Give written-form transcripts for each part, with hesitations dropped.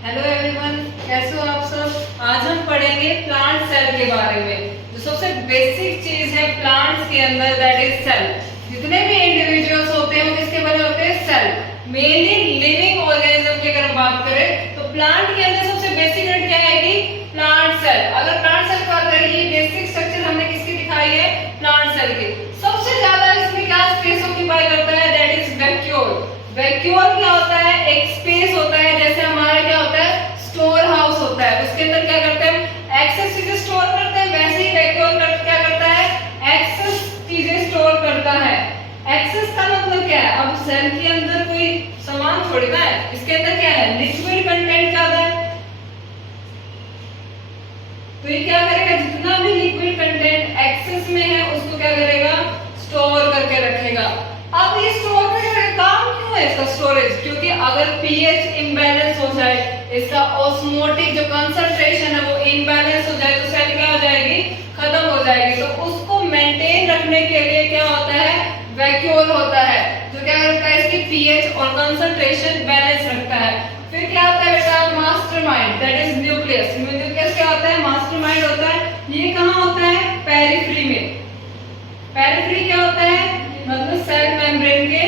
Hello everyone, कैसे हो आप सब। आज हम पढ़ेंगे प्लांट सेल के बारे में। जो सबसे बेसिक चीज है प्लांट्स के अंदर, दैट इज सेल। जितने भी इंडिविजुअल्स होते हैं वो किसके बने होते हैं? सेल। मेनली लिविंग ऑर्गेनिज्म की अगर हम बात करें तो प्लांट के अंदर सबसे बेसिक यूनिट क्या आएगी? Plant cell. अगर प्लांट सेल की बात करें, ये बेसिक स्ट्रक्चर हमने किसकी दिखाई है? प्लांट सेल की। सबसे ज्यादा इसमें क्या स्पेस ऑक्यूपाई करता है? That is vacuole. वैक्यूल क्या होता है? एक स्पेस होता है, जैसे हमारा क्या होता है? स्टोर हाउस होता है। उसके अंदर क्या करते हैं? एक्सेस चीजें स्टोर करते हैं। वैसे ही वैक्यूल क्या करता है? एक्सेस चीजें स्टोर करता है। एक्सेस का मतलब क्या है? अब सेल के अंदर कोई सामान थोड़ी ना है, इसके अंदर क्या है? लिक्विड कंटेंट ज्यादा है, तो ये क्या करेगा? जितना भी लिक्विड कंटेंट एक्सेस में है उसको क्या करेगा? स्टोर करके रखेगा। अब ये स्टोर करके काम क्यों है इसका स्टोरेज? क्योंकि अगर पीएच इम्बैलेंस हो जाए, इसका ऑस्मोटिक जो कंसंट्रेशन है वो इम्बैलेंस हो जाए, तो सेल क्या हो जाएगी? खत्म हो जाएगी। तो उसको मेंटेन रखने के लिए क्या होता है? वैक्यूल होता है, जो क्या करता है? इसकी पीएच और कंसंट्रेशन बैलेंस रखता है। फिर क्या होता है बेटा? Mastermind, that is nucleus. Nucleus क्या होता है? मास्टरमाइंड होता है। ये कहाँ होता है? पेरिफेरी में। पेरिफेरी क्या होता है? मतलब सेल मेम्ब्रेन के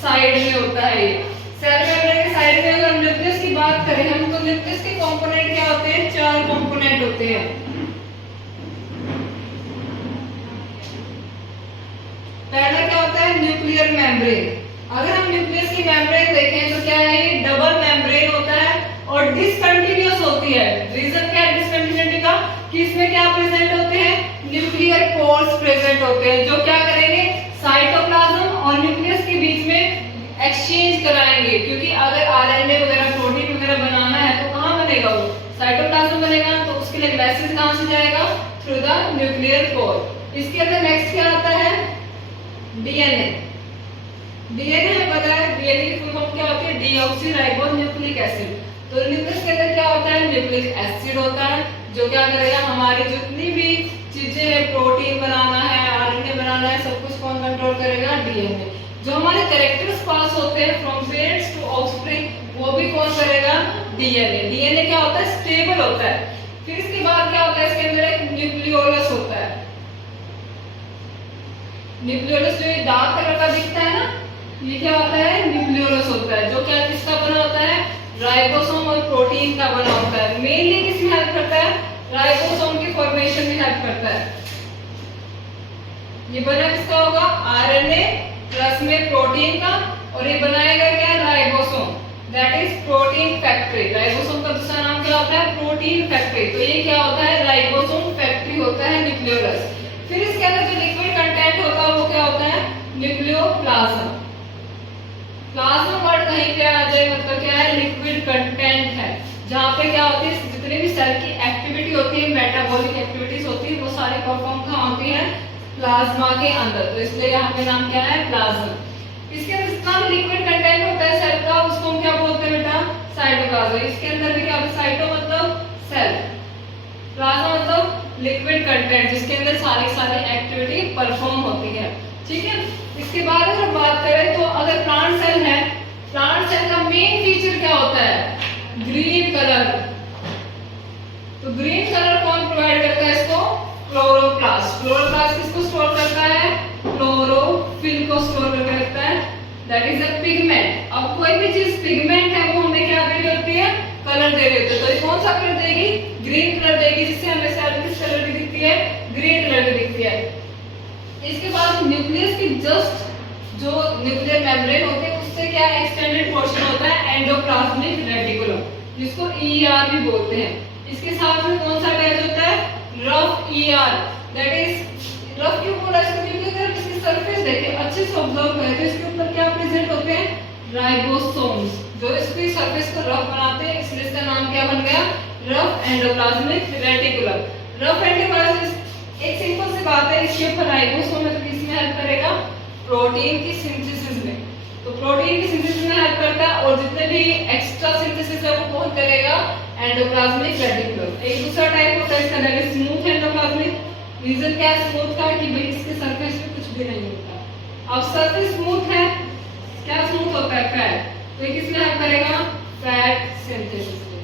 साइड में होता है। ये सेल मेम्ब्रेन के साइड में। अगर हम न्यूक्लियस की बात करें हम, तो न्यूक्लियस के कंपोनेंट क्या होते हैं? 4 कंपोनेंट होते हैं। पहला क्या होता है? Nuclear membrane. अगर हम न्यूक्लियस की मेम्ब्रेन देखें तो क्या है? ये डबल मेम्ब्रेन होता है और डिसकंटिन्यूअस होती है। रीजन क्या है डिसकंटिन्यूटी का? कि इसमें क्या प्रेजेंट होते हैं? न्यूक्लियर पोर्स प्रेजेंट होते हैं, जो क्या करेंगे? साइटोप्लाज्म और न्यूक्लियस के बीच में एक्सचेंज कराएंगे। क्योंकि अगर आरएनए वगैरह प्रोटीन वगैरह बनाना है तो कहाँ बनेगा? वो साइटोप्लाज्म बनेगा। तो उसके लिए मैसेज कहाँ से जाएगा? Through the nuclear pore. इसके अंदर नेक्स्ट क्या आता है? डीएनए। डीएनए हमें पता है, डीएनए की फुल फॉर्म क्या होती है? Deoxyribo nucleic acid. तो न्यूक्लियस के अंदर क्या होता है? न्यूक्लिक एसिड होता है, जो क्या करेगा? हमारी जितनी भी चीजें हैं, प्रोटीन बनाना है, आरएनए बनाना है, सब कुछ कौन कंट्रोल करेगा? डीएनए। जो हमारे कैरेक्टर्स पास होते हैं फ्रॉम पेरेंट्स टू ऑफस्प्रिंग, वो भी कौन करेगा? डीएनए। डीएनए क्या होता है? स्टेबल होता है। फिर इसके बाद क्या होता है? इसके अंदर एक न्यूक्लियोलस होता है। न्यूक्लियोलस जो डार्क कलर का दिखता है ना, ये क्या होता है? न्यूक्लियोलस होता है, जो क्या किसका बना होता है? राइबोसोम और प्रोटीन का बना होता है। मेनली किसमें हेल्प करता है? राइबोसोम के फॉर्मेशन में हेल्प करता है। ये बना किसका होगा? आरएनए प्लस में प्रोटीन का, और ये बनाएगा क्या? Ribosome, that is protein factory. Ribosome का दूसरा नाम क्या होता है? Protein factory. तो ये क्या होता है? राइबोसोम फैक्ट्री होता है न्यूक्लियोलस। फिर इसके अंदर जो लिक्विड कंटेंट होता है वो क्या होता है? न्यूक्लियोप्लाज्म। प्लाज्मा वर्ड कहीं पे आ जाए मतलब क्या है? लिक्विड कंटेंट है, जहाँ पे क्या होती है? जितने भी सेल की एक्टिविटी होती है, मेटाबॉलिक एक्टिविटीज होती है, वो सारी परफॉर्म कहाँ होती है? प्लाज्मा के अंदर। तो इसलिए यहाँ पे नाम क्या है? प्लाज्मा। इसके अंदर जितना भी लिक्विड कंटेंट होता है सेल का, उसको हम क्या बोलते हैं बेटा? साइटोप्लाज्म। इसके अंदर भी क्या होता है? साइटो मतलब सेल, प्लाज्मा मतलब लिक्विड कंटेंट, जिसके अंदर सारी एक्टिविटी परफॉर्म होती है। ठीक है। इसके बाद अगर बात करें तो अगर प्लांट सेल है, प्लांट सेल का मेन फीचर क्या होता है? Green colour. तो ग्रीन कलर कौन प्रोवाइड करता है इसको? क्लोरोप्लास्ट। क्लोरोप्लास्ट किसको स्टोर करता है? क्लोरोफिल को स्टोर करके रखता है, दैट इज अ पिगमेंट। अब कोई भी चीज पिगमेंट है वो हमें क्या दे रही होती है? कलर दे रही होती है। तो ये कौन सा कलर देगी? ग्रीन कलर देगी, जिससे हमें सेल किस कलर की दिखती है? ग्रीन कलर की दिखती है। इसके बाद न्यूक्लियस की जस्ट जो न्यूक्लियर मेम्ब्रेन होते हैं उससे क्या एक्सटेंडेड पोर्शन होता है? एंडोप्लाज्मिक रेटिकुलम, जिसको ईआर भी बोलते हैं। इसके साथ में कौन सा अटैच होता है? Rough ER, that is rough क्यों बोला इसको? क्योंकि अगर इसकी सरफेस देखें अच्छे से ऑब्जर्व करें तो इसके ऊपर क्या प्रेजेंट होते हैं? राइबोसोम्स, जो इसकी सरफेस को रफ बनाते हैं, इसलिए इसका नाम क्या बन गया? Rough endoplasmic reticulum. Rough endoplasmic, एक सिंपल सी बात है, इसके ऊपर राइबोसोम है तो किसमें हेल्प करेगा? प्रोटीन की सिंथेसिस में। तो प्रोटीन की सिंथेसिस में हेल्प करता है, और जितने भी एक्स्ट्रा सिंथेसिस है वो कौन करेगा? Endoplasmic reticulum. एक दूसरा टाइप होता है इसका, that is smooth endoplasmic. Reason क्या है स्मूथ का? कि भाई इसके सरफेस पे कुछ भी नहीं होता। अब सरफेस स्मूथ है, क्या स्मूथ होता है? फैट। तो ये किसमें हेल्प करेगा? फैट सिंथेसिस में।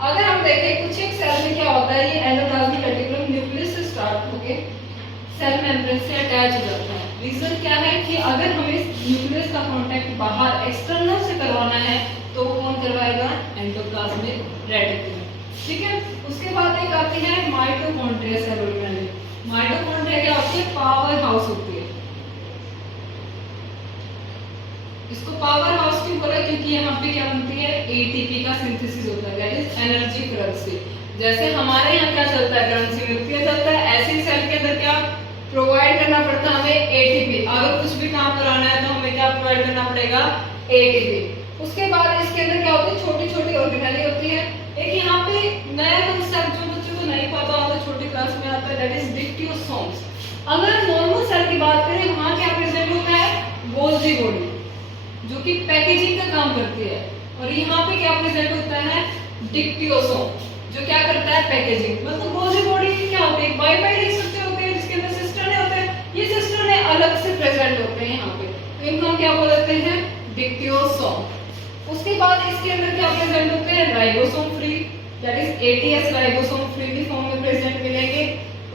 अगर हम देखें कुछ एक सेल में क्या होता है, ये एंडोप्लाज्मिक रेटिकुलम न्यूक्लियस से स्टार्ट होके सेल मेम्ब्रेन से अटैच हो जाता है। रीजन क्या है कि अगर हमें न्यूक्लियस का कांटेक्ट बाहर एक्सटर्नल से करवाना है तो कौन करवाएगा, एंडोप्लाज्मिक रेटिकुलम। ठीक है, उसके बाद एक आती है माइटोकॉन्ड्रिया सेल ऑर्गेनेल। माइटोकॉन्ड्रिया क्या होती है, पावर हाउस होती है। इसको पावर हाउस क्यों बोला, क्योंकि यहाँ पे क्या बनती है, एटीपी का सिंथेसिस होता है, दैट इज एनर्जी करेंसी। जैसे हमारे यहाँ क्या चलता है, करेंसी मिलती चलता है, ऐसे सेल के अंदर क्या प्रोवाइड करना पड़ता है हमें, एटीपी। अगर कुछ भी काम कराना है तो हमें क्या प्रोवाइड करना पड़ेगा, एटीपी। उसके बाद इसके अंदर क्या होती है, छोटी छोटी ऑर्गेनेली होती है। एक यहाँ पे नया कंसेप्ट जो बच्चों को नहीं पता होता, छोटी क्लास में आता है, दैट इज डिक्टियोसोम्स। अगर नॉर्मल सेल की बात करें, वहाँ क्या प्रेजेंट होता है, गोल्जी बॉडी जो कि पैकेजिंग का काम करती है, और यहाँ पे क्या प्रेजेंट होता है, डिक्टियोसोम जो क्या करता है, पैकेजिंग। मतलब गोल्जी बॉडी क्या होती है, बाइपाइडिक स्ट्रक्चर होते हैं जिसके अंदर सिस्टर्न होते हैं, ये सिस्टर्न अलग से प्रेजेंट होते हैं यहाँ पे, तो इनको हम क्या बोलते हैं, डिक्टियोसोम। उसके बाद इसके अंदर क्या प्रेजेंट होते हैं, ribosome free, that is ATS ribosome freely form में प्रेजेंट मिलेंगे।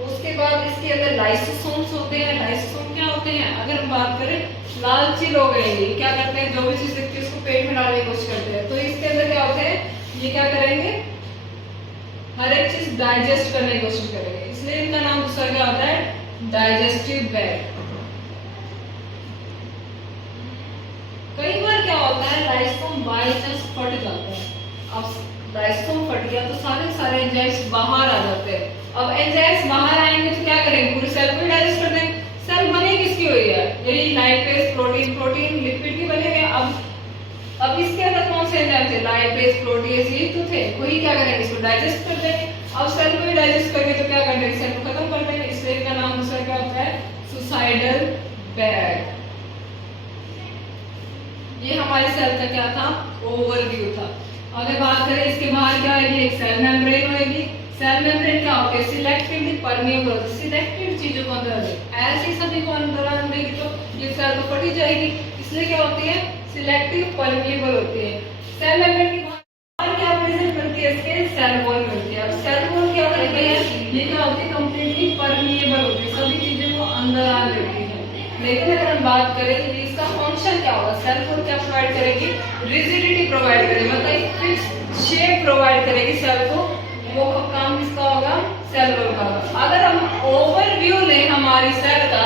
उसके बाद इसके अंदर लाइसोसोम्स होते हैं। लाइसोसोम क्या होते हैं, अगर हम बात करें, लालची लोग हैं, ये क्या करते हैं, जो भी चीज दिखती है उसको पेट में डालने की कोशिश करते हैं, तो इसके अंदर क्या होते हैं, ये क्या करेंगे, हर एक चीज डाइजेस्ट करने की कोशिश करेंगे, इसलिए इनका नाम दूसरा क्या होता है, डाइजेस्टिव बैग। कई बार क्या होता है, लाइसोसोम बाय चांस फट जाता है। अब लाइसोसोम फट गया तो सारे एंजाइम्स बाहर आ जाते हैं। अब एंजाइम्स बाहर आएंगे तो क्या करेंगे, पूरे सेल को डाइजेस्ट कर देंगे। सेल बने किसकी हुई है, यही लाइपेज प्रोटीन लिपिड की बने हुए। अब इसके अंदर कौन से एंजाइम थे, लाइपेज प्रोटीएज, ये तो थे, वही क्या करेंगे, इसको डाइजेस्ट कर देंगे। अब सेल को ही डाइजेस्ट करके तो क्या कर देंगे, सेल को खत्म कर देंगे, इसलिए इनका नाम दूसरा क्या होता है, सुसाइडल बैग। ये हमारे सेल का क्या था, ओवरव्यू था। अगर बात करें इसके बाहर क्या आएगी, एक सेल मेम्ब्रेन होगी। सेल मेम्ब्रेन क्या होती है, सिलेक्टिवली परमिएबल होती है, सिलेक्टिव चीजों को अंदर ऐसे सभी को अंदर आनेगी तो ये सेल तो फटी जाएगी, इसलिए क्या होती है, सिलेक्टिव परमिएबल होती है। सेल मेम्ब्रेन के बाहर क्या प्रेजेंट बनती है, इसके सेल वॉल मिलती है। अब सेल वॉल क्या होती है, ये क्या होती है, कंप्लीटली परमिएबल होती है, सभी चीजों को अंदर आ लेती है। लेकिन अगर हम बात करें तो इसका फंक्शन क्या होगा, सेल वॉल क्या प्रोवाइड करेगी, रिजिडिटी प्रोवाइड करेगी, मतलब एक फिक्स शेप प्रोवाइड करेगी सेल को। वो काम किसका होगा, सेल वॉल का। अगर हम ओवरव्यू लें हमारी सेल का,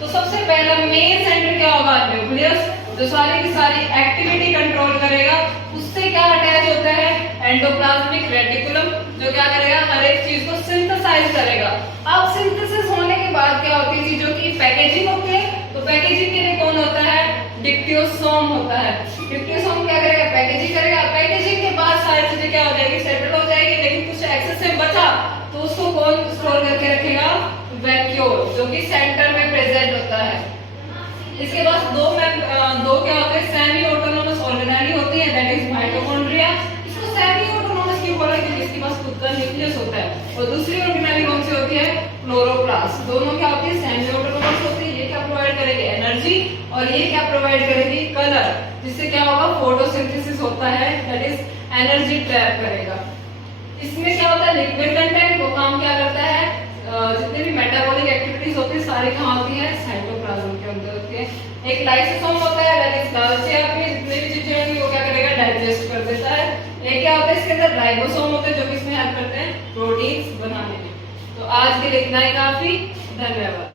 तो सबसे पहला मेन सेंटर क्या होगा, न्यूक्लियस, जो सारी की सारी एक्टिविटी कंट्रोल करेगा। उससे क्या अटैच होता है, एंडोप्लाज्मिक रेटिकुलम, जो क्या करेगा, हर एक चीज को सिंथेसाइज करेगा। अब सिंथेसिस होने के बाद क्या होती है, चीजों की पैकेजिंग होती है, तो पैकेजिंग के लिए कौन होता है, डिक्टियोसोम होता है। डिक्टियोसोम क्या करेगा, पैकेजिंग करेगा। पैकेजिंग के बाद सारी चीजें क्या हो जाएगी, सेटल हो जाएगी। लेकिन कुछ एक्सेस में बचा तो उसको कौन स्टोर करके रखेगा, वैक्यूल, जो कि सेंटर में प्रेजेंट होता है। इसके बाद दो क्या होते हैं, सेमी ऑटोनोमस ऑर्गेनेली होती है, दैट इज माइटोकॉन्ड्रिया। इसको सेमी ऑटोनोमस क्यों बोला, क्योंकि इसके पास खुद का न्यूक्लियस होता है। और दूसरी ऑर्गेनेली कौन सी होती है, क्लोरोप्लास्ट। दोनों क्या होती है, सेमी ऑटोनोमस होती है। ये क्या प्रोवाइड करेगी, एनर्जी, और ये क्या प्रोवाइड करेगी, कलर, जिससे क्या होगा, फोटोसिंथेसिस होता है, दैट इज एनर्जी ट्रैप करेगा। इसमें क्या होता है, लिक्विड कंटेंट, वो काम क्या करता है, जितने भी मेटाबॉलिक एक्टिविटीज होती है सारी कहाँ होती है, साइटोप्लाज्म के अंदर होती है। एक लाइसोसोम होता है, दैट इज लालची, आपकी जितने भी चीजें होंगी वो क्या करेगा, डाइजेस्ट कर देता है। एक क्या होता है, इसके अंदर राइबोसोम होते हैं, जो कि इसमें हेल्प करते हैं प्रोटीन्स बनाने में। तो आज के लिए इतना ही काफी, धन्यवाद।